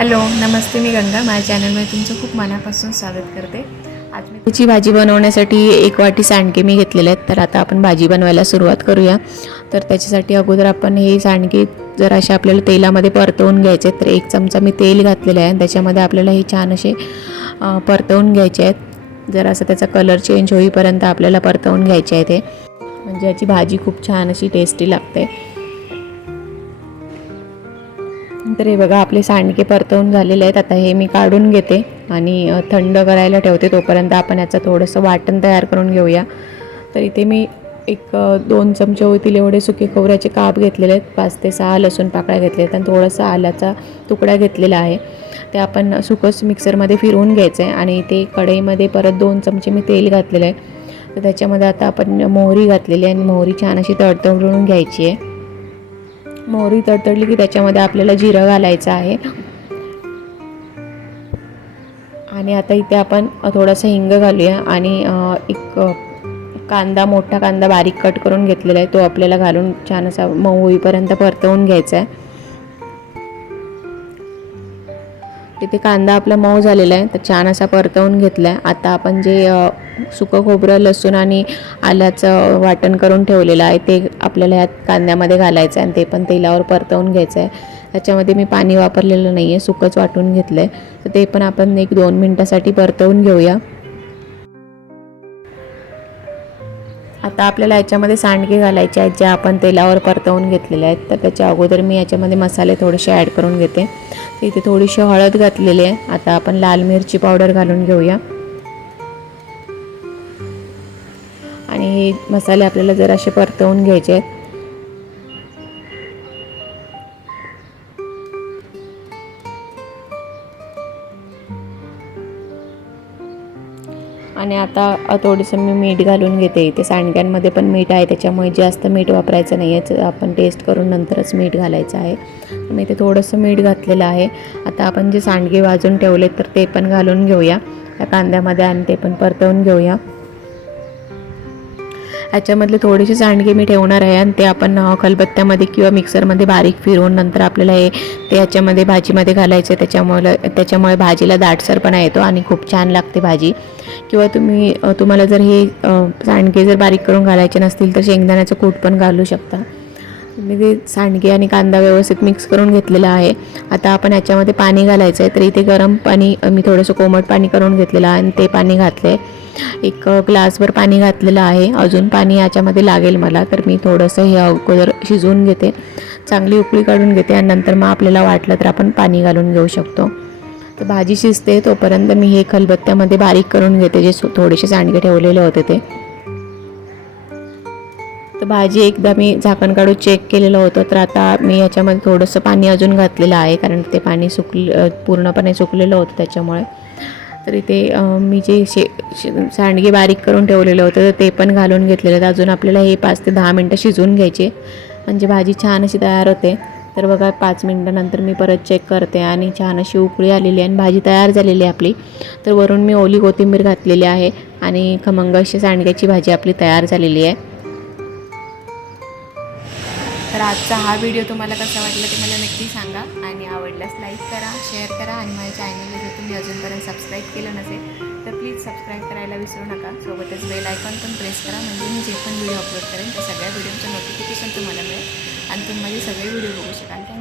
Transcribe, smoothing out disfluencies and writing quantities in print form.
Hello नमस्ते, मी गंगा. माझ्या चॅनलमध्ये तुमचं खूप मनापासून स्वागत करते. आज मी त्याची भाजी बनवण्यासाठी 1 वाटी सांडगे मी घेतलेले आहेत. तर आता आपण भाजी बनवायला सुरुवात करूया. तर त्याच्यासाठी अगोदर आपण हे सांडगे जर असे आपल्याला तेलामध्ये परतवून घ्यायचे. तर 1 चमचा मी तेल घातलेलं आहे. त्याच्यामध्ये आपल्याला हे छान असे परतवून घ्यायचे आहेत. जर असं त्याचा कलर चेंज होईपर्यंत आपल्याला परतवून घ्यायचे आहे ते, म्हणजे याची भाजी खूप छान अशी टेस्टी लागते. तर हे बघा, आपले सांडगे परतवून झालेले आहेत. आता हे मी काढून घेते आणि थंड करायला ठेवते. तोपर्यंत आपण याचं थोडंसं वाटण तयार करून घेऊया. तर इथे मी 2 चमचे होतील एवढे सुके खोबऱ्याचे काप घेतलेले आहेत. 5 ते 6 लसूण पाकळ्या घेतल्या आहेत आणि थोडासा आल्याचा तुकडा घेतलेला आहे. ते आपण सुकंच मिक्सरमध्ये फिरवून घ्यायचं आहे. आणि ते कढईमध्ये परत 2 चमचे मी तेल घातलेलं आहे. तर त्याच्यामध्ये आता आपण मोहरी घातलेली आहे आणि मोहरी छान अशी तडतडून घ्यायची आहे. मोहरी तडतडली की त्याच्यामध्ये आपल्याला जिरं घालायचं आहे. आणि आता इथे आपण थोडासा हिंग घालूया आणि एक मोठा कांदा बारीक कट करून घेतलेला आहे, तो आपल्याला घालून छान असा मऊ होईपर्यंत परतवून घ्यायचा आहे. तिथे कांदा आपला मऊ झालेला आहे, तर छान असा परतवून घेतला आहे. आता आपण जे सुकं खोबरं, लसूण आणि आल्याचं वाटण करून ठेवलेलं आहे ते आपल्याला ह्यात कांद्यामध्ये घालायचं आहे आणि ते पण तेलावर परतवून घ्यायचं आहे. त्याच्यामध्ये मी पाणी वापरलेलं नाही आहे, सुकंच वाटून घेतलं आहे. तर ते पण आपण 1-2 मिनटासाठी परतवून घेऊया. आता आपल्याला याच्यामध्ये सांडगे घालायचे आहेत, जे आपण तेलावर परतवून घेतलेले आहेत. तर त्याच्या अगोदर मी याच्यामध्ये मसाले थोडेसे ॲड करून घेते. तर इथे थोडीशी हळद घातलेली आहे. आता आपण लाल मिरची पावडर घालून घेऊया आणि हे मसाले आपल्याला जर असे परतवून घ्यायचे आहेत. आणि आता थोडंसं मी मीठ घालून घेते. इथे सांडग्यांमध्ये पण मीठ आहे, त्याच्यामुळे जास्त मीठ वापरायचं नाही आहे. आपण टेस्ट करून नंतरच मीठ घालायचं आहे. मी इथे थोडंसं मीठ घातलेलं आहे. आता आपण जे सांडगे भाजून ठेवले तर ते पण घालून घेऊया त्या कांद्यामध्ये आणि ते पण परतवून घेऊया. ह्याच्यामधले थोडेसे सांडगे मी ठेवणार आहे आणि ते आपण खलबत्त्यामध्ये किंवा मिक्सरमध्ये बारीक फिरवून नंतर आपल्याला ते ह्याच्यामध्ये भाजीमध्ये घालायचे. त्याच्यामुळे भाजीला दाटसरपणा येतो आणि खूप छान लागते भाजी. किंवा तुम्हाला जर हे सांडगे जर बारीक करून घालायचे नसतील तर शेंगदाण्याचं कूट पण घालू शकता. मी ते सांडगे आणि कांदा व्यवस्थित मिक्स करून घेतलेला आहे. आता आपण ह्याच्यामध्ये पाणी घालायचं आहे. तर इथे गरम पाणी मी थोडंसं कोमट पाणी करून घेतलेलं आहे आणि ते पाणी घातलं आहे. 1 ग्लासभर पाणी घातलेलं आहे. अजून पाणी याच्यामध्ये लागेल मला, तर मी थोडंसं हे अगोदर शिजवून घेते, चांगली उकळी काढून घेते आणि नंतर मग आपल्याला वाटलं तर आपण पाणी घालून घेऊ शकतो. तर भाजी शिजते तोपर्यंत मी हे खलबत्त्यामध्ये बारीक करून घेते, जे थोडेसे सांडगे ठेवलेले होते ते. तर भाजी एकदा मी झाकण काढून चेक केलेलं होतं. तर आता मी याच्यामध्ये थोडंसं पाणी अजून घातलेलं आहे, कारण ते पाणी पूर्णपणे सुकलेलं होतं त्याच्यामुळे. तर इथे मी जे सांडगे बारीक करून ठेवलेलं होतं तर ते पण घालून घेतलेलं आहे. अजून आपल्याला हे 5 ते 10 मिनटं शिजवून घ्यायचे, म्हणजे भाजी छान अशी तयार होते. तर बघा, 5 मिनटानंतर मी परत चेक करते आणि छान अशी उकळी आलेली आहे आणि भाजी तयार झालेली आहे आपली. तर वरून मी ओली कोथिंबीर घातलेली आहे आणि खमंग अशी सांडग्याची भाजी आपली तयार झालेली आहे. तर आजचा हा व्हिडिओ तुम्हाला कसा वाटला ते मला नक्की सांगा आणि आवडल्यास लाईक करा, शेअर करा आणि माझ्या चॅनलला जर तुम्ही अजूनपर्यंत सबस्क्राईब केलं नसेल तर प्लीज सबस्क्राईब करायला विसरू नका. सोबतच बेल आयकॉन पण प्रेस करा, म्हणजे मी जे पण व्हिडिओ अपलोड करेन त्या सगळ्या व्हिडिओचं नोटिफिकेशन तुम्हाला मिळेल आणि तुम्ही माझे सगळे व्हिडिओ बघू शकाल.